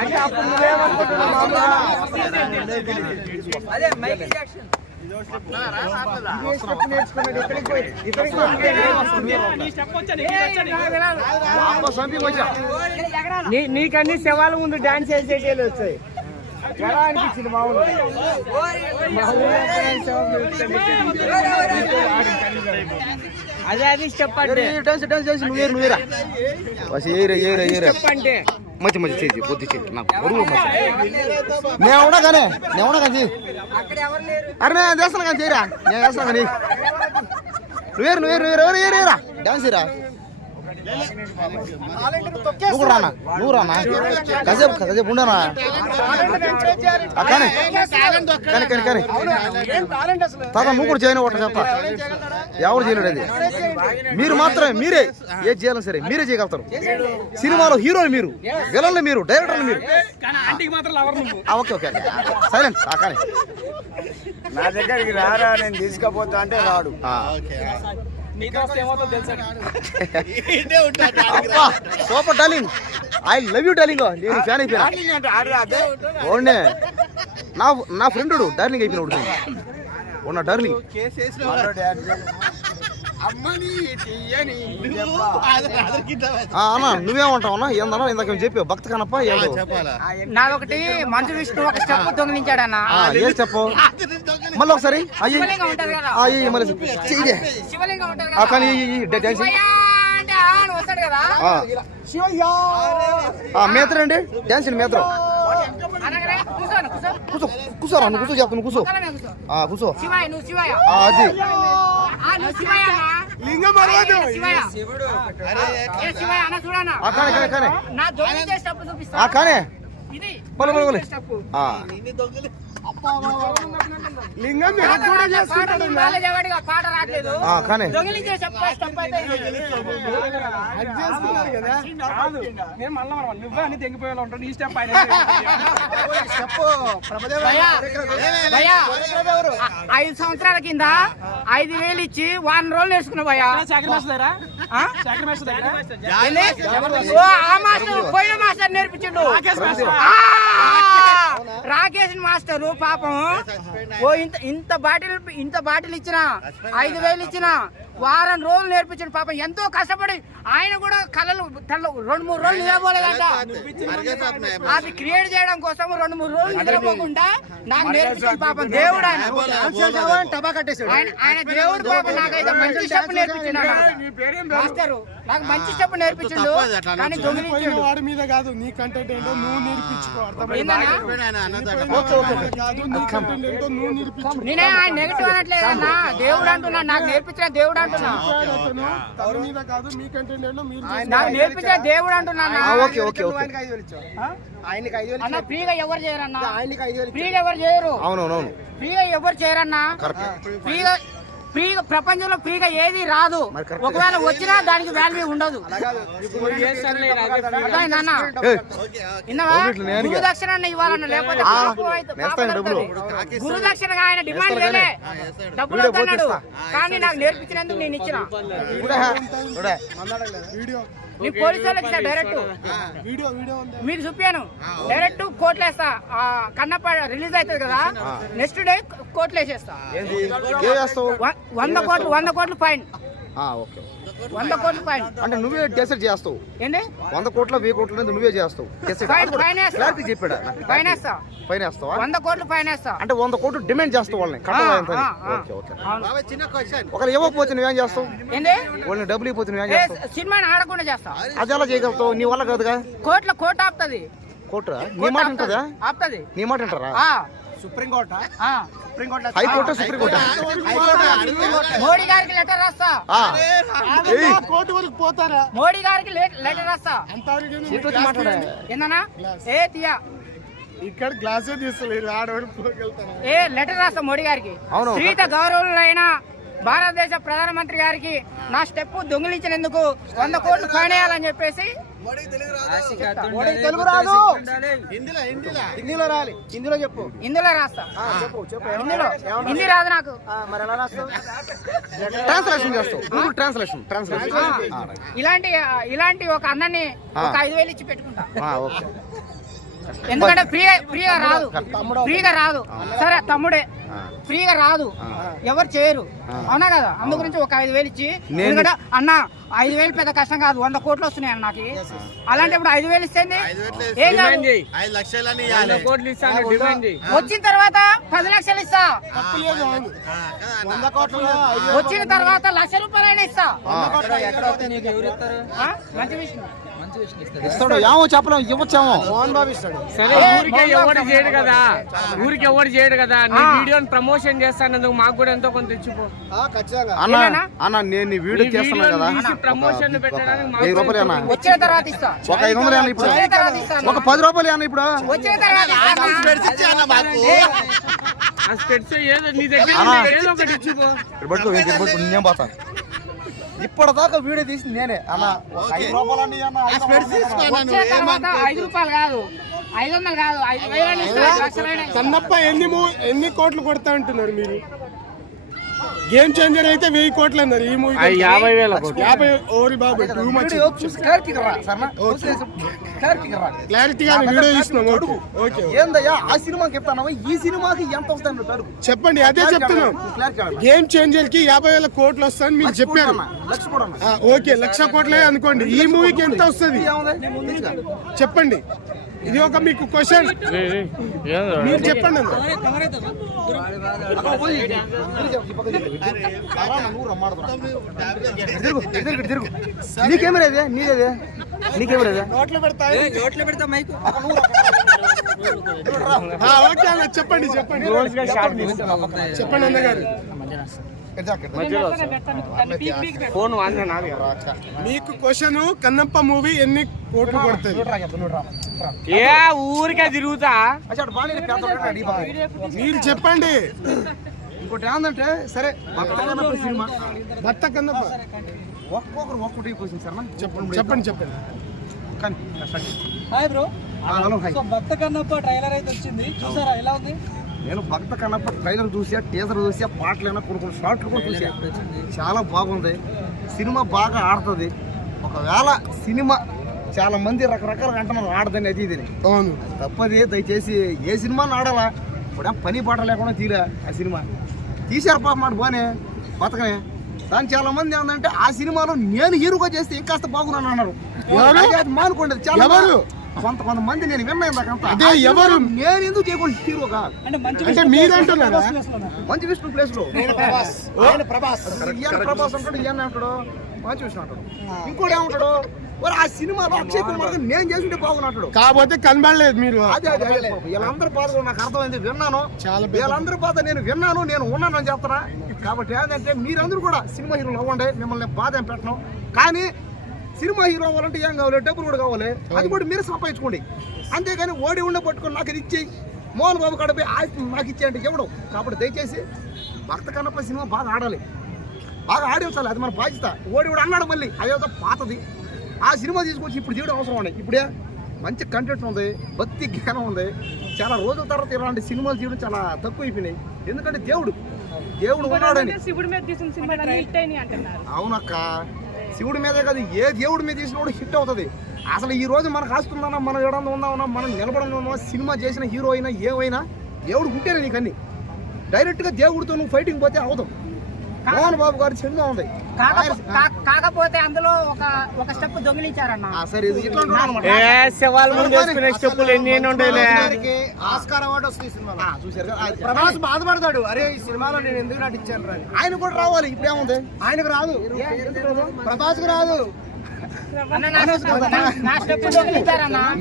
అంటే అప్పుడు నువ్వేమనుకుంటున్నావు? నీకన్నీ శవాల ముందు డాన్స్ చేసేటోళ్ళు వచ్చాయి. ఎలా అనిపించింది మామూలు? అదే అది స్టెప్ అంటే నువ్వేరా చెప్పంటే మంచి మంచి చేసి పొద్దు చేసి నాకు బరువు నేవున్నా కానీ అరే నేను చేస్తాను కానీ చేయరా, నేను చేస్తాను కానీ నువ్వేరా డాన్స్ రా. నువ్వు రానా కాసేపు ఉండనా కానీ తాత నువ్వు కూడా చేయను ఒకటి చెప్తా. ఎవరు చేయలేడు అది. మీరు మాత్రమే మీరే ఏది చేయాలని సరే మీరే చేయగలుగుతారు. సినిమాలో హీరోలు మీరు, విలన్లు మీరు, డైరెక్టర్లు మీరు. Okay okay silence. కానీ నా దగ్గరికి రారా నేను తీసుకుపోతా అంటే రాడు. Super darling, I love you darling. నేను ఫ్యాన్ అయిపోయినా. నా ఫ్రెండ్ డార్లింగ్ అయిపోయినా ఉన్న డార్లింగ్. అన్నా నువ్వేమంటావు అన్నా? ఏందన్నా ఇందాక చెప్పావు భక్త కనప్ప నాదొకటి మంచు విష్ణు ఒక స్టెప్ దొంగిలించాడన్నా. ఏ స్టెప్? మళ్ళీ ఒకసారి మేత్ర అండి డాన్స్ మేత్ర కూర్చోరా నువ్వు కూర్చో చెప్తాను కూర్చో కూర్చో అది కానీ లింగం పాట రావట్లేదు. నువ్వే అని తెగిపోయేలా ఉంటాడు. ఈ స్టెప్ 5 సంవత్సరాల కింద 5,000 ఇచ్చి 1 రోజులు నేర్చుకున్నా భయ్యా. పోయిన మాస్టర్ నేర్పించండు. రాకేష్ మాస్టర్ పాపం ఇంత బాటిల్ ఇచ్చిన 5,000 ఇచ్చిన వారం రోజులు నేర్పించాడు పాపం. ఎంతో కష్టపడి ఆయన కూడా కళలు 2-3 రోజులు నిలబోలేదంట. అది క్రియేట్ చేయడం కోసం 2-3 రోజులు నిద్రపోకుండా నాకు నేర్పించాడు పాపం. దేవుడు ఆయన దేవుడు పాపం. నాకైతే మంచి స్టెప్ నేర్పించాడు మాస్టర్. నాకు మంచి స్టెప్ నేర్పించాడు. కానీ వాడి మీద కాదు, నీ కంటెంట్ ఏంటో నువ్వు నేర్పించుకో. నేనే ఆయన నెగటివ్ అనట్లేదు అన్నా. దేవుడు అంటున్నా, నాకు నేర్పించిన దేవుడు అంటున్నా. నాకు నేర్పించిన దేవుడు అంటున్నా. అన్న ఫ్రీగా ఎవరు చేయరన్నా, ఫ్రీగా ఎవరు చేయరు. అవునవును ఫ్రీగా ఎవరు చేయరన్నా. ఫ్రీగా ప్రపంచంలో ఫ్రీగా ఏది రాదు. ఒకవేళ వచ్చినా దానికి వాల్యూ ఉండదు. గురుదక్షిణ ఇవ్వాలన్నా, లేకపోతే గురుదక్షిణగా ఆయన డిమాండ్ చేయలే, డబ్బులు వద్దన్నాడు. కానీ నాకు నేర్పించినందుకు నేను ఇచ్చిన. నీ పోలీసు వాళ్ళకి డైరెక్ట్ మీకు చూపాను. డైరెక్ట్ కోట్లు వేస్తా. కన్నప్ప రిలీజ్ అవుతుంది కదా, నెక్స్ట్ డే కోట్లు వేసేస్తా. 100 కోట్లు ఫైన్. 100 కోట్లు ఫైన్ అంటే నువ్వే డిసైడ్ చేస్తావు. ఏంటి 100 కోట్ల 1000 కోట్ల నువ్వే చేస్తావు. చెప్పాడా? ఫైన్ వేస్తా. 100 కోట్లు ఫైన్ వేస్తా. అంటే 100 కోట్లు డిమాండ్ చేస్తావు వాళ్ళని. ఒకరు ఇవ్వకపోతే నువ్వేం చేస్తావు? ఏంటి వాళ్ళని డబ్బులు ఇవ్వకపోతే నువ్వేం చేస్తావు? సినిమాని ఆడకుండా చేస్తా. అది ఎలా చేయగలుగుతావు? నీ వల్ల కాదుగా. కోర్టు ఆపుతుంది. కోర్టు నీ మాట ఉంటుందా? ఆపుతుంది. నీ మాట అంటారా? సుప్రీంకోర్టు హైకోర్టు సుప్రీంకోర్టు మోడీ గారికి లెటర్ రాస్తా. కోర్టు వరకు పోతారా? మోడీ గారికి లెటర్ రాస్తా. ఏందన్నా ఏ తీయా ఇక్కడ గ్లాసే తీస్తలేదు. లెటర్ రాస్తా మోడీ గారికి. శ్రీత గౌరవులైన భారతదేశ ప్రధానమంత్రి గారికి నా స్టెప్ దొంగిలించినందుకు 100 కోట్లు ఫైన్ వేయాలని చెప్పేసి తెలుగు రాదు, హిందీలో రాలి. హిందీలో చెప్పు. ఇందులో రాస్తా. ఇందులో హిందీ రాదు నాకు. మరి ఎలా రాస్తావు? ట్రాన్స్లేషన్ చేస్తావు. Google translation. ఇలాంటి ఒక అన్నని ఒక 5,000 ఇచ్చి పెట్టుకుంటా. ఓకే. ఎందుకంటే ఫ్రీగా రాదు. సరే తమ్ముడే, ఫ్రీగా రాదు, ఎవరు చేయరు, అవునా కదా? అందు గురించి ఒక 5,000 ఇచ్చి, ఎందుకంటే అన్న 5,000 పెద్ద కష్టం కాదు, 100 కోట్లు వస్తున్నాయి అన్న నాకు. అలాంటప్పుడు 5,000 ఇస్తే ఏం కాదు, వచ్చిన తర్వాత 10 లక్షలు ఇస్తా, వచ్చిన తర్వాత ₹1,00,000 ఇస్తా. మంచి విషయం ఇస్తాడు. ఏమో చెప్పలేము, ఇవ్వచ్చేమో. మోహన్ బాబు ఇస్తాడు. సరే, ఊరికి ఎవరు చేయడు కదా, ఊరికి ఎవరు చేయడు కదా. నీ వీడియోని ప్రమోషన్ చేస్తానందుకు మాకు కూడా ఎంతో కొంత తెచ్చిపో. అన్న నేను నీ వీడియో చేస్తున్నాను కదా, ప్రమోషన్ పెట్టడానికి ₹1000 అన్న. వచ్చిన తర్వాత ఇస్తా. ఒక 500 అన్న. ఇప్పుడు ఒక ₹10 అన్న. ఇప్పుడు వచ్చిన తర్వాత ఏదో నీ దగ్గర ఏదో ఒకటి ఇచ్చిపో. నేను పోతా. ఇప్పటిదాకా వీడియో తీసింది నేనే అన్న. ₹5 అన్న. వచ్చిన తర్వాత ₹5 కాదు, 500 కాదు, 5,000 ఇస్తా. ₹1,00,000 కన్నప్ప ఎన్ని కోట్లు కొడతా అంటున్నారు మీరు? గేమ్ చేంజర్ అయితే 1000 కోట్లు అన్నారు. ఈ మూవీ 50,000 ఓరి బాబు, టూ మచ్. క్లారిటీగా వీడియో ఇస్తున్నాం. ఓకే, ఏందయ్యా ఆ సినిమాకి చెప్తానవా, ఈ సినిమాకి ఎంత వస్తాయి చెప్పండి. అదే చెప్తున్నాం, గేమ్ చేంజర్ కి 50,000 కోట్లు వస్తాయని మీరు చెప్పారు. ఓకే, 1,00,000 కోట్లే అనుకోండి. ఈ మూవీకి ఎంత వస్తుంది చెప్పండి. ఇది ఒక మీకు క్వశ్చన్, మీరు చెప్పండి. నీకేమరేదే నీదేదే నీకేమరేదే ఓకే అన్న, చెప్పండి చెప్పండి అన్నగారు. మీకు క్వశ్చన్, కన్నప్ప మూవీ ఎన్ని కోట్లు కొడుతుంది? ఊరికే తిరుగుతా, మీరు చెప్పండి. ఇంకోటి ఏంటంటే, సరే భర్త కన్నప్ప ఒక్కొక్కరు ఒక్కటి క్వశ్చన్ సార్. చెప్పండి. భక్త కన్నప్ప ట్రైలర్ అయితే వచ్చింది, చూసారా? ఎలా ఉంది? నేను భక్త కన్నప్ప ట్రైలర్ చూసా, టీజర్ చూసా, పాటలైనా కొన్ని షార్ట్లు కూడా చూసా. చాలా బాగుంది సినిమా, బాగా ఆడుతుంది. ఒకవేళ సినిమా చాలా మంది రకరకాలుగా అంటున్నారు ఆడదని, అది ఇది అవును, తప్పది. దయచేసి ఏ సినిమాని ఆడాలా, ఇప్పుడు పని పాట లేకుండా తీరా ఆ సినిమా తీసారు. పాప మాట బానే బతకనే. దాని చాలా మంది ఏంటంటే, ఆ సినిమాలో నేను హీరోగా చేస్తే ఇంకాస్త బాగున్నాను అన్నారు. మానుకోండి, చాలా కొంతమంది నేను విన్నా. ఎవరు? నేను ఎందుకు చేయకూడదు హీరోగా అంటే మీరు అంటున్నారా? మంచి విష్ణు ప్లేస్ లో ప్రభాస్ అంటాడు, ఈయన అంటాడు, మంచి విష్ణు అంటాడు. ఇంకోటి ఏమంటాడు, ఆ సినిమాలో అక్షయ్ కుమార్ నేను చేస్తుంటే బాగున్నాడు. కాకపోతే కనబడలేదు మీరు. అదే వీళ్ళందరి బాధ నాకు అర్థమైంది, విన్నాను. వీళ్ళందరి బాధ నేను విన్నాను, నేను ఉన్నాను అని చెప్తారా. కాబట్టి ఏంటంటే, మీరందరూ కూడా సినిమా హీరోలు అవ్వండి, మిమ్మల్ని బాధ ఏం పెట్టను. కానీ సినిమా హీరో అవ్వాలంటే ఏం కావాలి, డబ్బులు కూడా కావాలి. అది కూడా మీరు సంపాదించుకోండి. అంతేగాని ఓడి ఉండే పట్టుకొని నాకు ఇది ఇచ్చి, మోహన్ బాబు కడపై ఆస్తి నాకు ఇచ్చేయంటే ఎవడు. కాబట్టి దయచేసి భక్త కన్నప్ప సినిమా బాగా ఆడాలి, బాగా ఆడించాలి, అది మన బాధ్యత. ఓడి కూడా అన్నాడు మళ్ళీ, అదేదో పాతది. ఆ సినిమా తీసుకొచ్చి ఇప్పుడు చేయడం అవసరం ఉన్నాయి. ఇప్పుడే మంచి కంటెంట్ ఉంది, భక్తి జ్ఞానం ఉంది. చాలా రోజుల తర్వాత ఇలాంటి సినిమాలు చేయడం చాలా తక్కువ అయిపోయినాయి. ఎందుకంటే దేవుడు ఉన్నాడని. అవునక్క, శివుడి మీదే కాదు, ఏ దేవుడి మీద తీసిన కూడా హిట్ అవుతుంది. అసలు ఈ రోజు మనకు ఆస్తుందన్నా, మనం ఎడంగా ఉందామన్నా, మనం నిలబడంగా సినిమా చేసిన హీరో అయినా ఏమైనా దేవుడు ఉంటేనే నీకు అన్ని. డైరెక్ట్గా దేవుడితో నువ్వు ఫైటింగ్ పోతే అవదు. మోహన్ బాబు గారి సినిమా ఉంది, కాకపోతే అందులో ఒక స్టెప్ దొంగిలించారన్న. సరే, ఇది ఇట్లా ఆస్కార్ అవార్డు వస్తుంది సినిమా. చూసారు, ప్రభాస్ బాధపడతాడు, అరే ఈ సినిమాలో నేను ఎందుకు నటించాను. ఆయన కూడా రావాలి. ఇప్పుడు ఏముంది, ఆయనకు రాదు, ప్రభాస్ కు రాదు.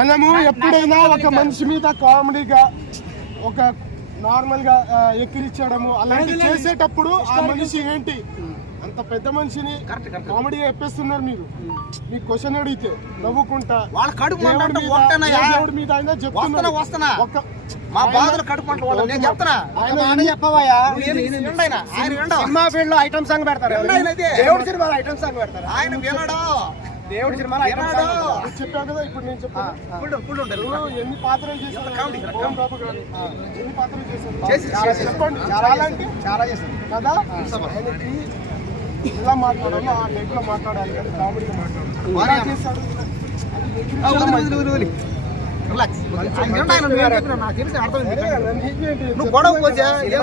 మనము ఎప్పుడైనా ఒక మనిషి మీద కామెడీగా, ఒక నార్మల్ గా ఎక్కిరించడము అలాంటి చేసేటప్పుడు ఆ మనిషి ఏంటి అంత పెద్ద మనిషిని కామెడీ చెప్పేస్తున్నారు మీరు. మీ క్వశ్చన్ అడిగితే నవ్వుకుంటా వాళ్ళ కడుపు మంట దేవుడి అంటే మీద, ఒకటేనయ్యా. ఏ దేవుడి మీద అయినా చెప్తున్నారు. వస్తున్నా ఒక్క- మా బాధలు కడుపు మంటలు వాళ్ళు నేను చెప్తున్నా. చెప్పవయ్యా వినండి ఆయన వినడు. సినిమా ఫీల్డ్ లో ఐటమ్ సాంగ్ పెడతారు ఆయన అయితే. దేవుడి సినిమాలో ఐటమ్ సాంగ్ పెడతారు ఆయన వినడు. దేవుడి సినిమాలో ఐటమ్ వినడు. సాంగ్ నేను చెప్పాను కదా ఇప్పుడు నేను చెప్పాను. ఫుల్ ఉంటారు. ఇప్పుడు ఎన్ని పాత్రలు చేశారు కామెడీ, ఓం బాబు గారు? ఎన్ని పాత్రలు చేశారు? చేసి- చెప్పండి. చాలా అంటే చాలా చేస్తారు కదా ఆయనకి ఇలా మాట్లాడాలి, ఆ టైప్ లో మాట్లాడాలి కానీ కామెడీగా మాట్లాడాలి. వారే. ఎలా చేశాడు? వదిలి రిలాక్స్. ఆయన వినడు, ఆయన నువ్వు ఏం చెప్పినా నాకు తెలిసి అర్థమైంది. అరే, నన్ను ఏంటి నువ్వు గొడవ పోతే సరే,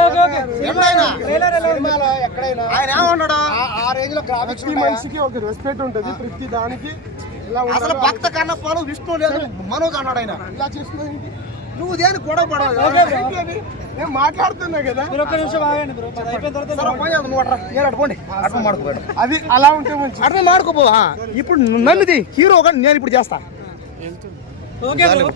ఓకే, ఓకే. ఆయన ట్రైలర్ ఎలా ఉంది? సినిమాలో ఎక్కడైనా ఆయన ఏమన్నాడు? ఆ రేంజ్ లో గ్రాఫిక్స్ ప్రతి మనిషికి ఒక రెస్పెక్ట్ ఉంటుంది. ప్రతి దానికి ఇలా అసలు ఉండాలి. భక్త కన్నప్పలు విష్ణు లేదు మనోజ్ అన్నాడు ఆయన. ఇలా చేస్తున్నావు నువ్వు దేనికి గొడవ పడవు. నేను మాట్లాడుతున్నా కదా. మీరు ఒక్క నిమిషం ఆగండి బ్రో అది అయిపోయిన తర్వాత సరే, పోయి అది నువ్వు అట్రా. నేను అటు పోండి. అటు మాడుకోపోయాడు. అది అలా ఉంటే మంచి. అట్లా మాడుకోపో. ఇప్పుడు నమ్మిది హీరో కానీ నేను ఇప్పుడు చేస్తా. Okay bro